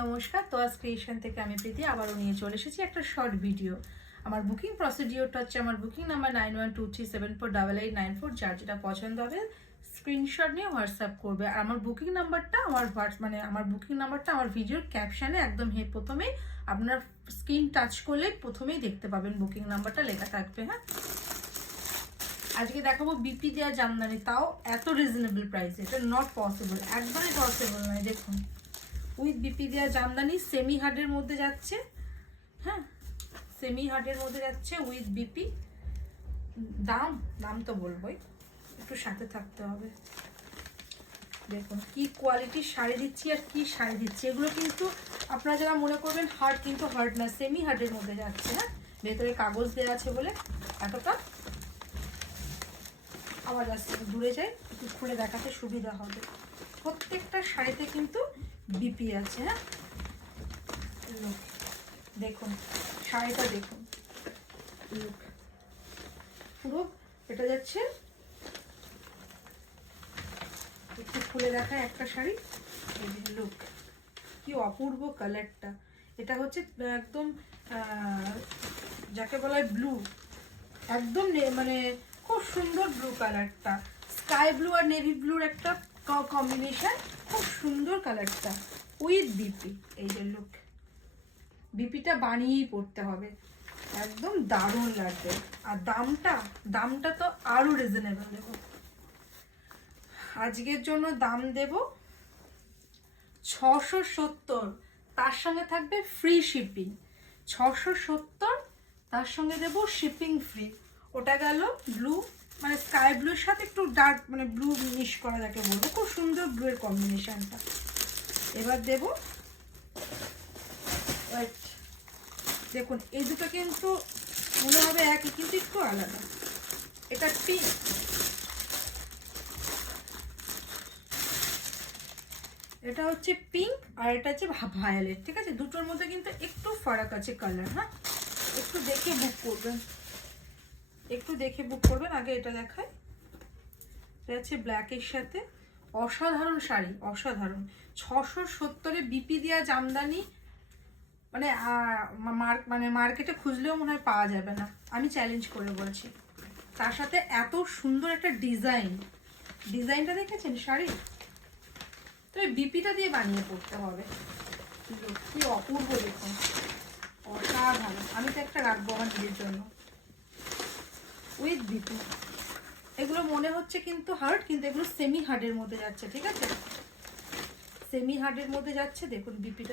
নমস্কার, তোয়াজ ক্রিয়েশন থেকে আমি প্রীতি আবারও নিয়ে চলে এসেছি একটা শর্ট ভিডিও। আমার বুকিং প্রসিডিওরটা হচ্ছে আমার বুকিং নাম্বার 9123748894, যার যেটা পছন্দ হবে স্ক্রিনশট নিয়ে হোয়াটসঅ্যাপ করবে। আর আমার বুকিং নাম্বারটা আমার ভিডিওর ক্যাপশনে একদম প্রথমেই আপনার স্ক্রিন টাচ করলে প্রথমেই দেখতে পাবেন, বুকিং নাম্বারটা লেখা থাকবে। হ্যাঁ, আজকে দেখাবো বিপি দেওয়া জামদানি, তাও এত রিজনেবল প্রাইসে। এটা নট পসিবল, একদমই পসিবল নয়। দেখুন, উইথ বিপি দেওয়া জামদানি, সেমি হার্ডের মধ্যে যাচ্ছে। হ্যাঁ, সেমি হার্ডের মধ্যে যাচ্ছে উইথ বিপি। দাম তো বলবোই, একটু সাথে থাকতে হবে। দেখুন কি কোয়ালিটির শাড়ি দিচ্ছি আর কি শাড়ি দিচ্ছি। এগুলো কিন্তু আপনারা যারা মনে করবেন হার্ড, কিন্তু হার্ড না, সেমি হার্ডের মধ্যে যাচ্ছে। হ্যাঁ, ভেতরে কাগজ দেওয়া আছে বলে এতটা আওয়াজ আসছে। দূরে যাই, একটু খুলে দেখাতে সুবিধা হবে। প্রত্যেকটা শাড়িতে কিন্তু বিপি আছে। হ্যাঁ, দেখুন শাড়িটা দেখুন, পুরো এটা যাচ্ছে। একটু খুলে দেখায় একটা শাড়ি, লুক কি অপূর্ব কালারটা। এটা হচ্ছে একদম যাকে বলা হয় ব্লু, একদম মানে খুব সুন্দর ব্লু কালারটা। স্কাই ব্লু আর নেভি ব্লুর একটা কম্বিনেশন, খুব সুন্দর কালারটা উইথ বিপি। এই যে লুক, বিপিটা বানিয়েই পড়তে হবে, একদম দারুণ লাগবে। আর দামটা তো আরো রিজনেবল দেবো আজকের জন্য। দাম দেব 670, তার সঙ্গে থাকবে ফ্রি শিপিং। 670, তার সঙ্গে দেবো শিপিং ফ্রি। ওটা গেল ব্লু, মানে স্কাই ব্লুর সাথে একটু ডার্ক মানে ব্লু মিশ করা, যাকে বলবো, খুব সুন্দর ব্লু এর কম্বিনেশনটা। এবার দেব হোয়াইট। দেখুন এই দুটো কিন্তু মনে হবে একই, কিন্তু একটু আলাদা। এটা পিঙ্ক, এটা হচ্ছে পিঙ্ক, আর এটা হচ্ছে ভায়োলেট। ঠিক আছে, দুটোর মধ্যে কিন্তু একটু ফারাক আছে কালার। হ্যাঁ, একটু দেখে বুক করবেন, আগে এটা দেখায়। এটা হচ্ছে ব্ল্যাকের সাথে, অসাধারণ শাড়ি, অসাধারণ। 670-এ বিপি দেওয়া জামদানি, মানে মার্কেটে খুঁজলেও মনে হয় পাওয়া যাবে না, আমি চ্যালেঞ্জ করে বলছি। তার সাথে এত সুন্দর একটা ডিজাইনটা দেখেছেন শাড়ি, তো এই বিপিটা দিয়ে বানিয়ে পড়তে হবে। কি অপূর্ব, দেখুন অসাধারণ। আমি তো একটা রাখবো আমার নিজের জন্য উইথ বিপি। এগুলো মনে হচ্ছে কিন্তু হার্ড, কিন্তু এগুলো সেমি হার্ডের মধ্যে যাচ্ছে। ঠিক আছে, সেমি হার্ডের মধ্যে যাচ্ছে। দেখুন বিপিটা